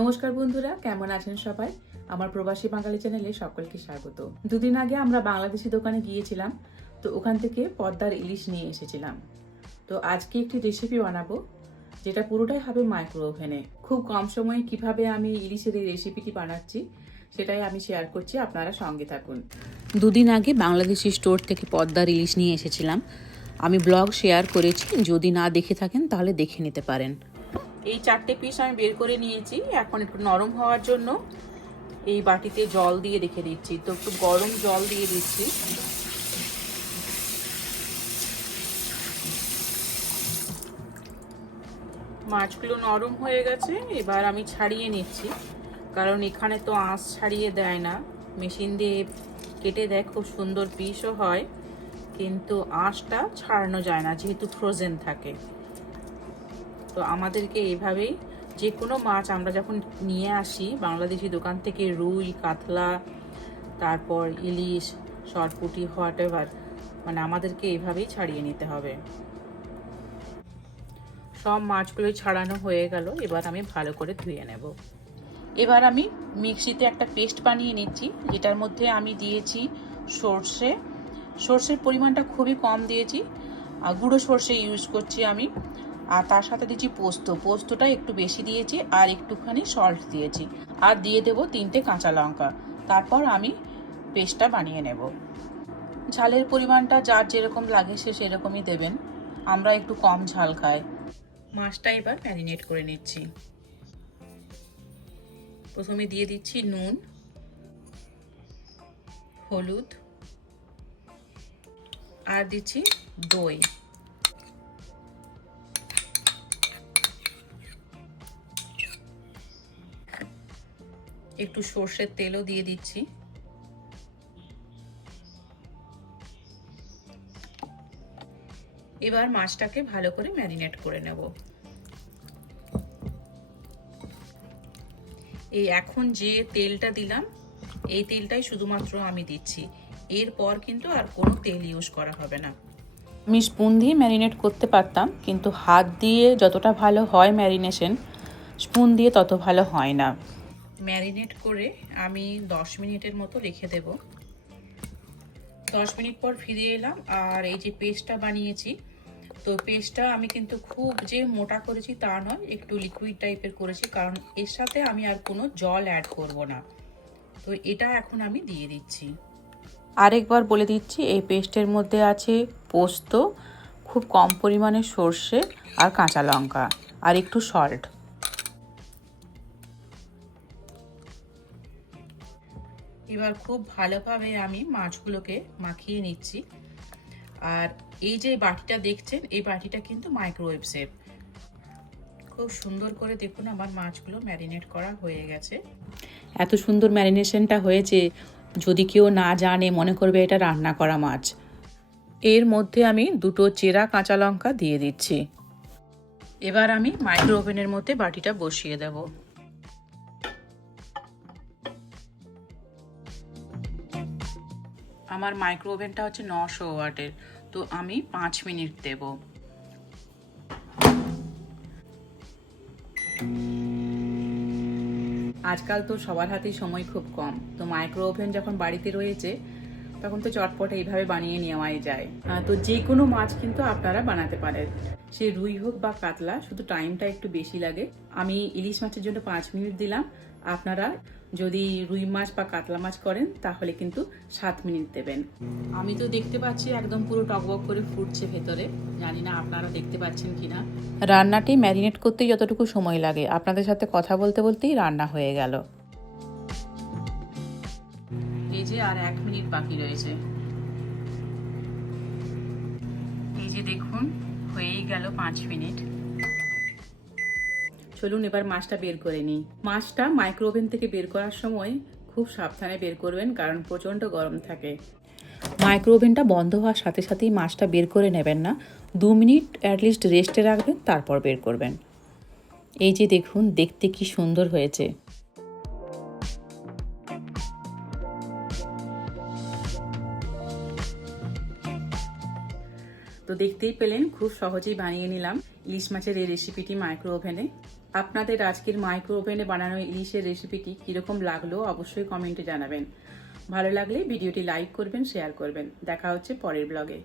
নমস্কার বন্ধুরা, কেমন আছেন সবাই? আমার প্রবাসী বাঙালি চ্যানেলে সকলকে স্বাগত। দুদিন আগে আমরা বাংলাদেশি দোকানে গিয়েছিলাম, তো ওখান থেকে পদ্মার ইলিশ নিয়ে এসেছিলাম। তো আজকে একটি রেসিপি বানাবো, যেটা পুরোটাই হবে মাইক্রো ওভেনে খুব কম সময়ে কীভাবে আমি ইলিশের এই রেসিপিটি বানাচ্ছি, সেটাই আমি শেয়ার করছি, আপনারা সঙ্গে থাকুন। দুদিন আগে বাংলাদেশি স্টোর থেকে পদ্মার ইলিশ নিয়ে এসেছিলাম। আমি ব্লগ শেয়ার করেছি, যদি না দেখে থাকেন তাহলে দেখে নিতে পারেন। এই চারটে পিস আমি বের করে নিয়েছি। এখন একটু নরম হওয়ার জন্য এই বাটিতে জল দিয়ে রেখে দিচ্ছি। তো একটু গরম জল দিয়ে দিচ্ছি। মাছগুলো নরম হয়ে গেছে, এবার আমি ছাড়িয়ে নিচ্ছি। কারণ এখানে তো আঁশ ছাড়িয়ে দেয় না। মেশিন দিয়ে কেটে দেয়, খুব সুন্দর পিসও হয়। কিন্তু আঁশটা ছাড়ানো যায় না, যেহেতু ফ্রোজেন থাকে। তো আমাদেরকে এইভাবেই যে কোনো মাছ আমরা যখন নিয়ে আসি, বাংলাদেশি দোকান থেকে রুই, কাতলা, তারপর ইলিশ শর্টপুটি হোয়াট এভার মানে আমাদেরকে এইভাবেই ছাড়িয়ে নিতে হবে। সব মাছগুলো ছাড়ানো হয়ে গেল, এবার আমি ভালো করে ধুয়ে নেব। এবার আমি মিক্সিতে একটা পেস্ট বানিয়ে নিচ্ছি, যেটার মধ্যে আমি দিয়েছি সর্ষে। সর্ষের পরিমাণটা খুবই কম দিয়েছি গুঁড়ো সর্ষে ইউজ করছি আমি। আর তার সাথে দিয়েছি পোস্ত। পোস্তটা একটু বেশি দিয়েছি আর একটুখানি সল্ট দিয়েছি। আর দিয়ে দেব তিনটে কাঁচা লঙ্কা। তারপর আমি পেস্টটা বানিয়ে নেব। ঝালের পরিমাণটা যার যেরকম লাগে সে সেরকমই দেবেন। আমরা একটু কম ঝাল খাই। মাছটা এবার ম্যারিনেট করে নিচ্ছি। প্রথমে দিয়ে দিচ্ছি নুন, হলুদ, আর দিচ্ছি দই। একটু সর্ষের তেলও দিয়ে দিচ্ছি। এবার মাছটাকে ভালো করে ম্যারিনেট করে নেব। এই এখন যে তেলটা দিলাম, এই তেলটাই শুধুমাত্র আমি দিচ্ছি। এরপর কিন্তু আর কোনো তেল ইউজ করা হবে না। আমি স্পুন দিয়ে ম্যারিনেট করতে পারতাম, কিন্তু হাত দিয়ে যতটা ভালো হয় ম্যারিনেশন, স্পুন দিয়ে তত ভালো হয় না। ম্যারিনেট করে আমি দশ মিনিটের মতো রেখে দেব। দশ মিনিট পর ফিরে এলাম আর এই যে পেস্টটা বানিয়েছি, তো পেস্টটা আমি কিন্তু খুব যে মোটা করেছি তা নয়, একটু লিকুইড টাইপের করেছি কারণ এর সাথে আমি আর কোনো জল অ্যাড করব না। তো এটা এখন আমি দিয়ে দিচ্ছি। আরেকবার বলে দিচ্ছি, এই পেস্টের মধ্যে আছে পোস্ত, খুব কম পরিমাণে সর্ষে আর কাঁচা লঙ্কা আর একটু সল্ট এবার খুব ভালোভাবে আমি মাছগুলোকে মাখিয়ে নিচ্ছি। আর এই যে বাটিটা দেখছেন, এই বাটিটা কিন্তু মাইক্রোওয়েভ সেফ খুব সুন্দর করে দেখুন আমার মাছগুলো ম্যারিনেট করা হয়ে গেছে। এত সুন্দর ম্যারিনেশনটা হয়েছে, যদি কেউ না জানে, মনে করবে এটা রান্না করা মাছ। এর মধ্যে আমি দুটো চেরা কাঁচা লঙ্কা দিয়ে দিচ্ছি। এবার আমি মাইক্রো ওভেনের মধ্যে বাটিটা বসিয়ে দেব। আমার মাইক্রো ওভেনটা হচ্ছে নশো ওয়াটের, তো আমি পাঁচ মিনিট দেব। আজকাল তো সবার হাতেই সময় খুব কম, তো মাইক্রো ওভেন যখন বাড়িতে রয়েছে তখন তো চটপট এইভাবে বানিয়ে নেওয়াই যায়। তো যে কোনো মাছ কিন্তু আপনারা বানাতে পারেন। সে রুই হোক বা কাতলা শুধু টাইমটা একটু বেশি লাগে। আমি ইলিশ মাছের জন্য পাঁচ মিনিট দিলাম। আপনারা যদি রুই মাছ বা কাতলা মাছ করেন তাহলে কিন্তু সাত মিনিট দেবেন। আমি তো দেখতে পাচ্ছি একদম পুরো টকবক করে ফুটছে ভেতরে। জানি না আপনারা দেখতে পাচ্ছেন কিনা। রান্নাটি ম্যারিনেট করতে যতটুকু সময় লাগে। আপনাদের সাথে কথা বলতে বলতেই রান্না হয়ে গেল। এই যে আর এক মিনিট বাকি রয়েছে। এই যে দেখুন, হয়েই গেল পাঁচ মিনিট। চলুন এবার মাছটা বের করে নিই। মাছটা মাইক্রো ওভেন থেকে বের করার সময় খুব সাবধানে বের করবেন, কারণ প্রচণ্ড গরম থাকে। মাইক্রো ওভেনটা বন্ধ হওয়ার সাথে সাথেই মাছটা বের করে নেবেন না। দু মিনিট অ্যাটলিস্ট রেস্টে রাখবেন, তারপর বের করবেন। এই যে দেখুন, দেখতে কি সুন্দর হয়েছে। তো দেখতেই পেলেন, খুব সহজেই বানিয়ে নিলাম ইলিশ মাছের এই রেসিপিটি মাইক্রো ওভেনে আপনাদের আজকের মাইক্রো ওভেনে বানানো ইলিশের রেসিপিটি কীরকম লাগল অবশ্যই কমেন্টে জানাবেন। ভালো লাগলে ভিডিওটি লাইক করবেন শেয়ার করবেন। দেখা হচ্ছে পরের ব্লগে